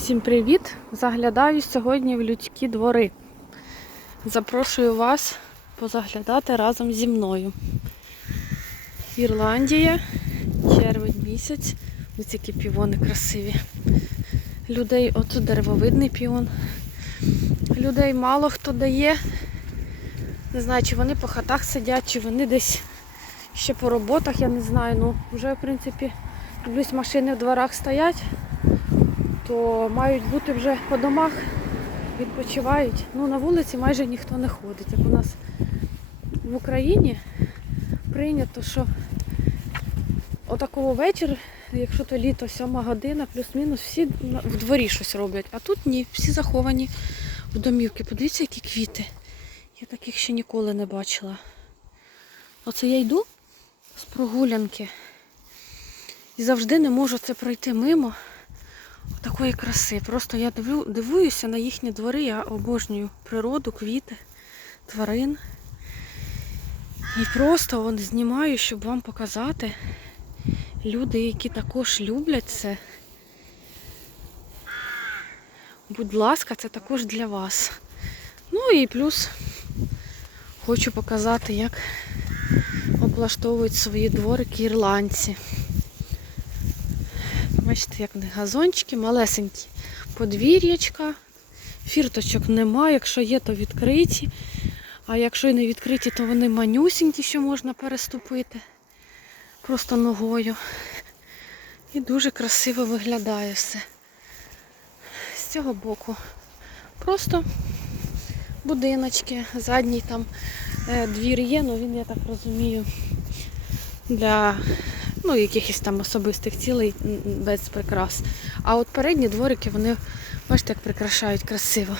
Всім привіт! Заглядаю сьогодні в людські двори. Запрошую вас позаглядати разом зі мною. Ірландія, червень місяць. Ось які півони красиві. Людей, от деревовидний піон. Людей мало хто дає. Не знаю, чи вони по хатах сидять, чи вони десь ще по роботах, я не знаю. Ну, вже, в принципі, дивлюсь, машини в дворах стоять то мають бути вже по домах, відпочивають. Ну, на вулиці майже ніхто не ходить. Як у нас в Україні прийнято, що отакого вечір, якщо то літо, сьома година, плюс-мінус, всі в дворі щось роблять. А тут ні, всі заховані в домівки. Подивіться, які квіти. Я таких ще ніколи не бачила. Оце я йду з прогулянки. І завжди не можу це пройти мимо такої краси. Просто я дивлю, дивуюся на їхні двори, я обожнюю природу, квіти, тварин. І просто от знімаю, щоб вам показати. Люди, які також люблять це. Будь ласка, це також для вас. Ну і плюс хочу показати, як облаштовують свої дворики ірландці. Бачите, як них газончики, малесенькі подвір'ячка. Фірточок нема, якщо є, то відкриті. А якщо і не відкриті, то вони манюсінькі, що можна переступити просто ногою. І дуже красиво виглядає все. З цього боку. Просто будиночки, задній там е, двір є, ну він, я так розумію, для ну, якихось там особистих цілей без прикрас. А от передні дворики, вони, бачите, як прикрашають красиво.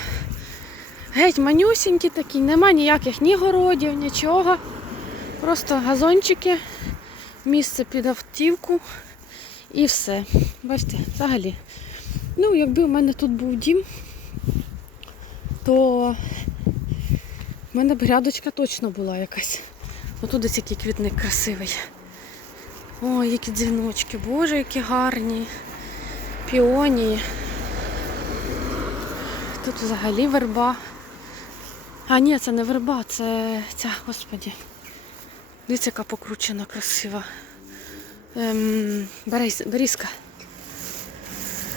Геть манюсінькі такі, нема ніяких ні городів, нічого. Просто газончики, місце під автівку і все. Бачите, взагалі. Ну, якби у мене тут був дім, то в мене б грядочка точно була якась. Отут ось який квітник красивий. Ой, які дзвіночки, боже, які гарні. Піонії. Тут взагалі верба. А, ні, це не верба, це ця, господі. Дивіться, яка покручена, красива. Ем, берізка.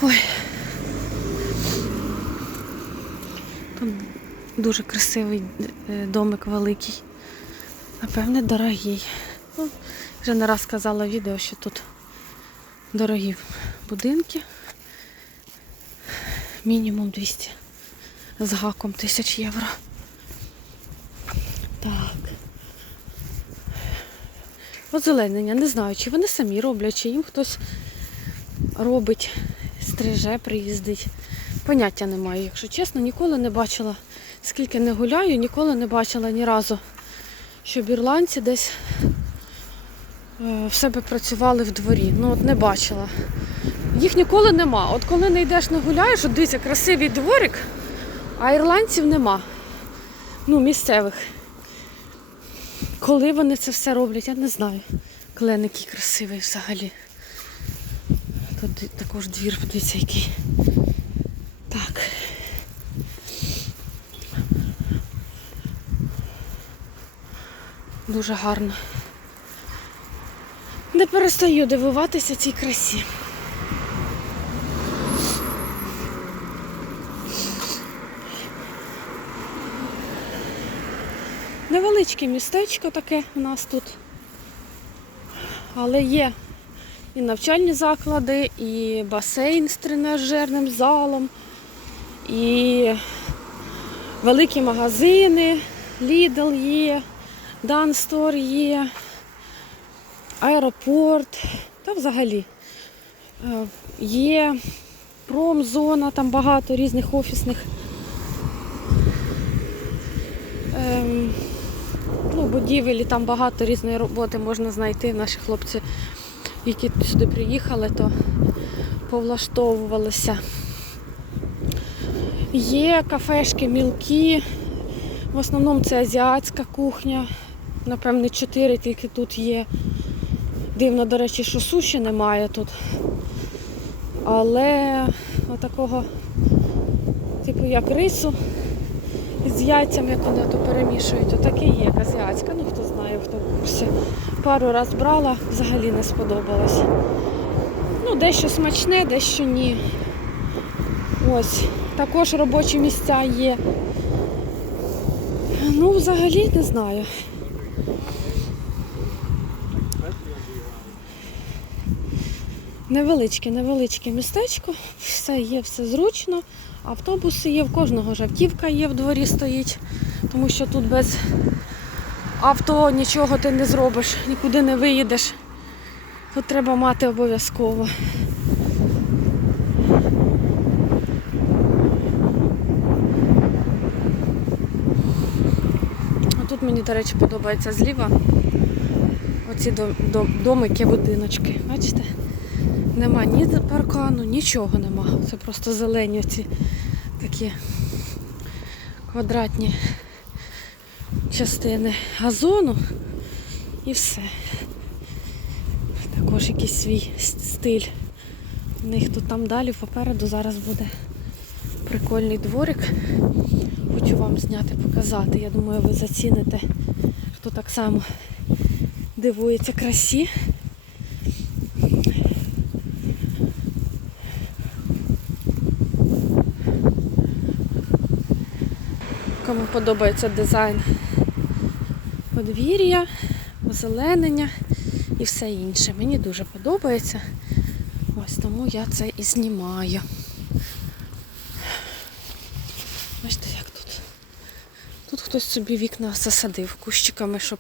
Ой. Тут дуже красивий е, домик великий. Напевне, дорогий. Вже не раз казала відео, що тут дорогі будинки. Мінімум 200 з гаком тисяч євро. Так. Озеленення, не знаю, чи вони самі роблять, чи їм хтось робить, стриже, приїздить. Поняття не маю, якщо чесно, ніколи не бачила, скільки не гуляю, ніколи не бачила ні разу, щоб ірландці десь в себе працювали в дворі. Ну от не бачила. Їх ніколи нема. От коли не йдеш, не гуляєш, от дивіться, красивий дворик, а ірландців нема. Ну, місцевих. Коли вони це все роблять, я не знаю. Клен який красивий взагалі. Тут також двір, подивіться, який. Так. Дуже гарно. Не перестаю дивуватися цій красі. Невеличке містечко таке у нас тут. Але є і навчальні заклади, і басейн з тренажерним залом, і великі магазини, Lidl є, Данстор є, аеропорт, та взагалі е, є промзона, там багато різних офісних ем, ну, будівель, там багато різної роботи можна знайти. Наші хлопці, які сюди приїхали, то повлаштовувалися. Є кафешки мілкі, в основному це азіатська кухня. Напевне, чотири тільки тут є. Дивно, до речі, що суші немає тут. Але отакого, типу як рису з яйцями, як вони то перемішують. Отаке є, як азіатська, ну хто знає, хто в курсі. Пару раз брала, взагалі не сподобалось. Ну, дещо смачне, дещо ні. Ось. Також робочі місця є. Ну, взагалі не знаю. Невеличке, невеличке містечко, все є, все зручно. Автобуси є, в кожного ж автівка є в дворі стоїть, тому що тут без авто нічого ти не зробиш, нікуди не виїдеш. Тут треба мати обов'язково. А тут мені, до речі, подобається зліва. Оці дом- дом- домики, будиночки. Бачите? Нема ні паркану, нічого нема. Це просто зелені оці такі квадратні частини газону і все. Також якийсь свій стиль. У них тут там далі попереду зараз буде прикольний дворик. Хочу вам зняти, показати. Я думаю, ви заціните, хто так само дивується красі. Кому подобається дизайн подвір'я, озеленення і все інше. Мені дуже подобається. Ось тому я це і знімаю. Бачите, як тут. Тут хтось собі вікна засадив кущиками, щоб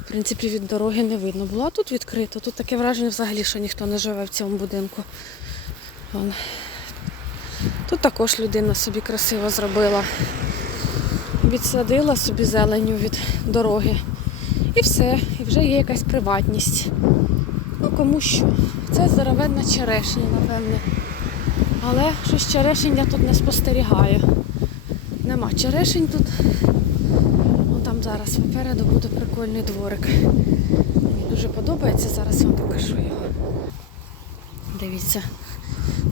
в принципі від дороги не видно було. Тут відкрито. Тут таке враження взагалі, що ніхто не живе в цьому будинку. Вон. Тут також людина собі красиво зробила. Відсадила собі зеленю від дороги. І все. І вже є якась приватність. Ну кому що. Це здоровенна черешня, напевне. Але щось черешень я тут не спостерігаю. Нема черешень тут. Ну, там зараз попереду буде прикольний дворик. Мені дуже подобається, зараз вам покажу його. Дивіться,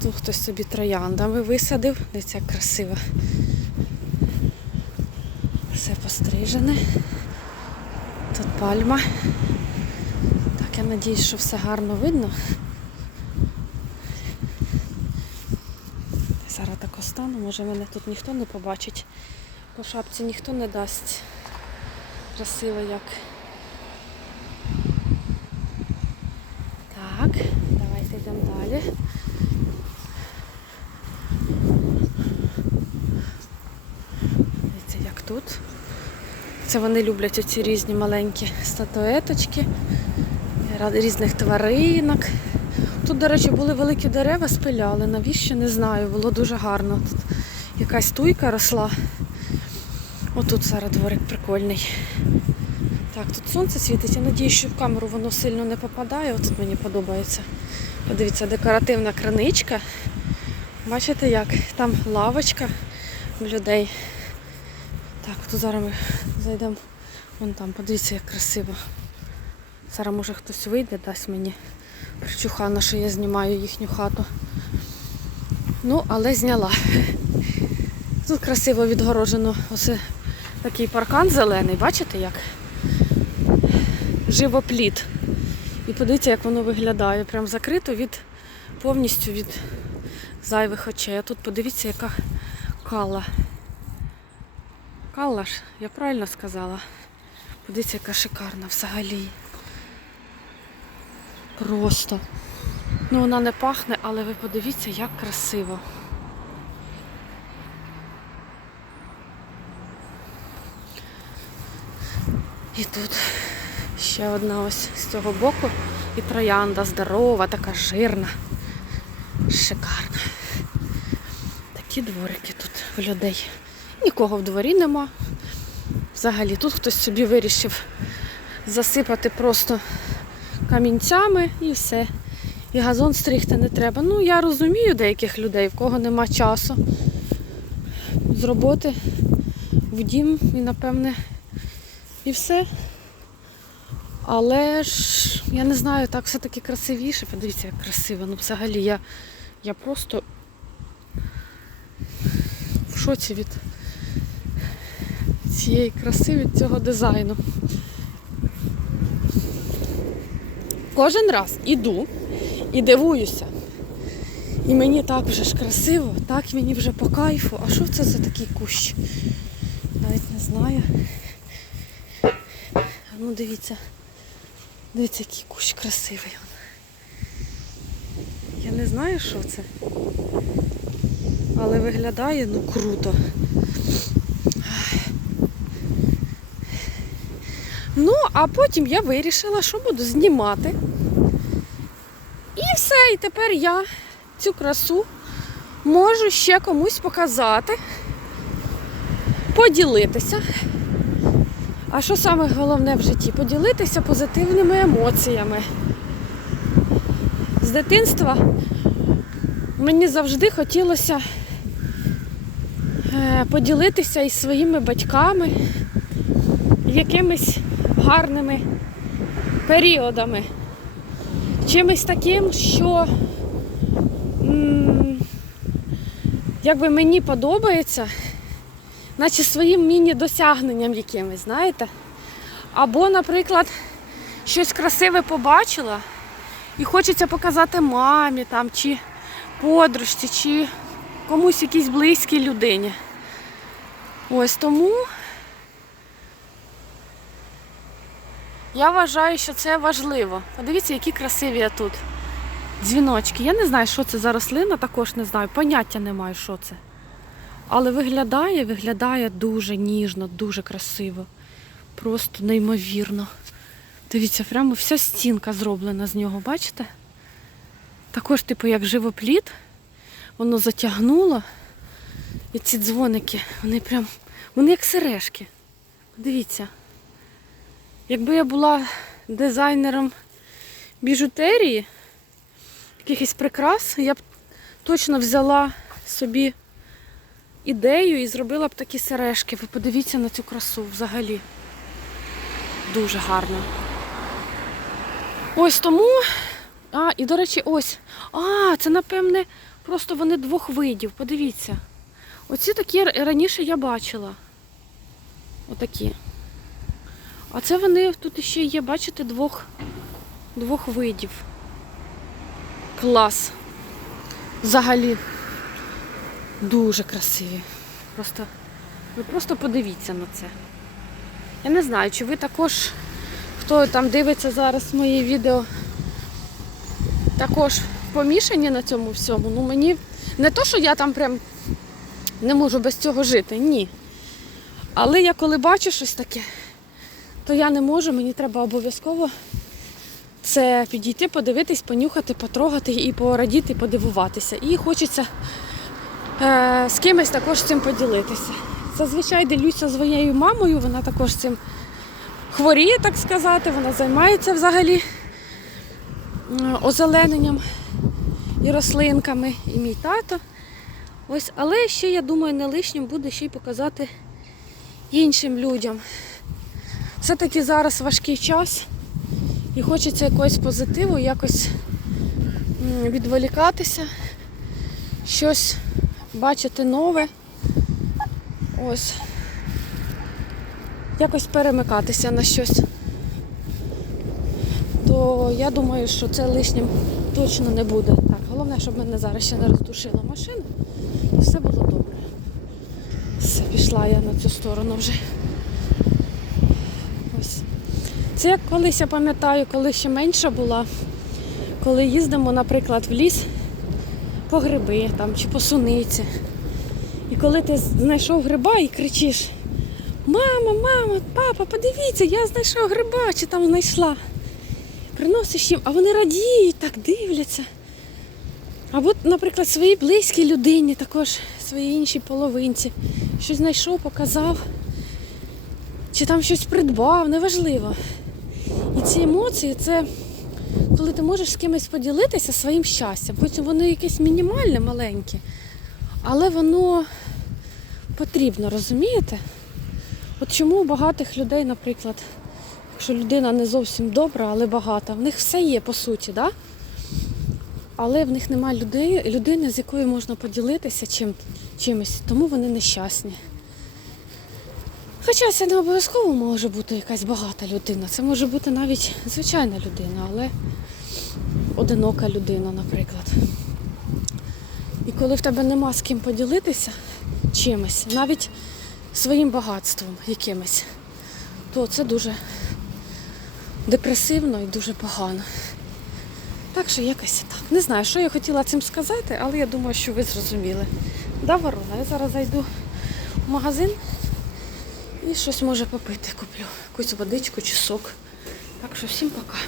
тут хтось собі трояндами висадив. Дивіться, як красиво. Пострижене. Тут пальма. Так, я надіюсь, що все гарно видно. Зараз так остану, може мене тут ніхто не побачить. По шапці ніхто не дасть. Красиво як. Так, давайте йдемо далі. Дивіться, як тут. Це вони люблять оці різні маленькі статуеточки, різних тваринок. Тут, до речі, були великі дерева, спиляли. Навіщо? Не знаю. Було дуже гарно. Тут якась туйка росла. Отут зараз дворик прикольний. Так, тут сонце світить. Я надію, що в камеру воно сильно не попадає. От мені подобається. Подивіться, декоративна краничка. Бачите як? Там лавочка в людей. Так, тут зараз ми зайдемо вон там, подивіться, як красиво. Зараз може хтось вийде, дасть мені причухана, що я знімаю їхню хату. Ну, але зняла. Тут красиво відгорожено ось такий паркан зелений, бачите як? Живопліт. І подивіться, як воно виглядає. Прям закрито від повністю від зайвих очей. А тут подивіться, яка кала. Калаш, я правильно сказала. Подивіться, яка шикарна взагалі. Просто. Ну вона не пахне, але ви подивіться, як красиво. І тут ще одна ось з цього боку. І троянда здорова, така жирна. Шикарна. Такі дворики тут в людей. Нікого в дворі нема. Взагалі тут хтось собі вирішив засипати просто камінцями і все. І газон стригти не треба. Ну, я розумію деяких людей, в кого нема часу з роботи в дім і напевне і все. Але ж я не знаю, так все-таки красивіше. Подивіться, як красиво. Ну взагалі я, я просто шоці від цієї краси, від цього дизайну. Кожен раз іду і дивуюся. І мені так вже ж красиво, так мені вже по кайфу. А що це за такий кущ? Навіть не знаю. Ну дивіться. Дивіться, який кущ красивий. Я не знаю, що це. Але виглядає ну круто. Ну, а потім я вирішила, що буду знімати. І все, і тепер я цю красу можу ще комусь показати, поділитися. А що саме головне в житті? Поділитися позитивними емоціями. З дитинства мені завжди хотілося е, поділитися із своїми батьками якимись гарними періодами. Чимось таким, що якби мені подобається, наче своїм міні-досягненням якимось, знаєте? Або, наприклад, щось красиве побачила і хочеться показати мамі там, чи подружці, чи комусь якійсь близькій людині. Ось тому я вважаю, що це важливо. Подивіться, які красиві я тут. Дзвіночки. Я не знаю, що це за рослина, також не знаю. Поняття не маю, що це. Але виглядає, виглядає дуже ніжно, дуже красиво. Просто неймовірно. Дивіться, прямо вся стінка зроблена з нього, бачите? Також, типу, як живопліт, воно затягнуло. І ці дзвоники, вони прям, вони як сережки. Дивіться. Якби я була дизайнером біжутерії, якихось прикрас, я б точно взяла собі ідею і зробила б такі сережки. Ви подивіться на цю красу взагалі. Дуже гарно. Ось тому. А, і до речі, ось. А, це, напевне, просто вони двох видів. Подивіться. Оці такі раніше я бачила. Отакі. А це вони тут ще є, бачите, двох, двох видів. Клас. Взагалі дуже красиві. Просто, ви просто подивіться на це. Я не знаю, чи ви також, хто там дивиться зараз мої відео, також помішані на цьому всьому. Ну мені не то, що я там прям не можу без цього жити, ні. Але я коли бачу щось таке, то я не можу, мені треба обов'язково це підійти, подивитись, понюхати, потрогати і порадіти, подивуватися. І хочеться е, з кимось також цим поділитися. Зазвичай ділюся своєю мамою, вона також цим хворіє, так сказати, вона займається взагалі озелененням і рослинками, і мій тато. Ось, але ще, я думаю, не лишнім буде ще й показати іншим людям. Все-таки зараз важкий час і хочеться якогось позитиву, якось відволікатися, щось бачити нове. Ось. Якось перемикатися на щось. То я думаю, що це лишнім точно не буде. Так, головне, щоб мене зараз ще не роздушила машина. І все було добре. Все, пішла я на цю сторону вже. Ось. Це колись я пам'ятаю, коли ще менша була, коли їздимо, наприклад, в ліс по гриби там, чи по суниці. І коли ти знайшов гриба і кричиш, мама, мама, папа, подивіться, я знайшов гриба, чи там знайшла. Приносиш їм, а вони радіють, так дивляться. Або, наприклад, своїй близькій людині, також своїй іншій половинці. Щось знайшов, показав, чи там щось придбав, неважливо. І ці емоції це коли ти можеш з кимось поділитися своїм щастям. Потім воно якесь мінімальне, маленьке, але воно потрібно, розумієте? От чому у багатих людей, наприклад, якщо людина не зовсім добра, але багата, в них все є по суті, да? але в них немає людини, з якою можна поділитися чим, чимось, тому вони нещасні. Хоча це не обов'язково може бути якась багата людина. Це може бути навіть звичайна людина, але одинока людина, наприклад. І коли в тебе нема з ким поділитися чимось, навіть своїм багатством якимось, то це дуже депресивно і дуже погано. Так що якось так. Не знаю, що я хотіла цим сказати, але я думаю, що ви зрозуміли. Да, ворона, я зараз зайду в магазин і щось може попити куплю. Якусь водичку чи сок. Так що всім пока.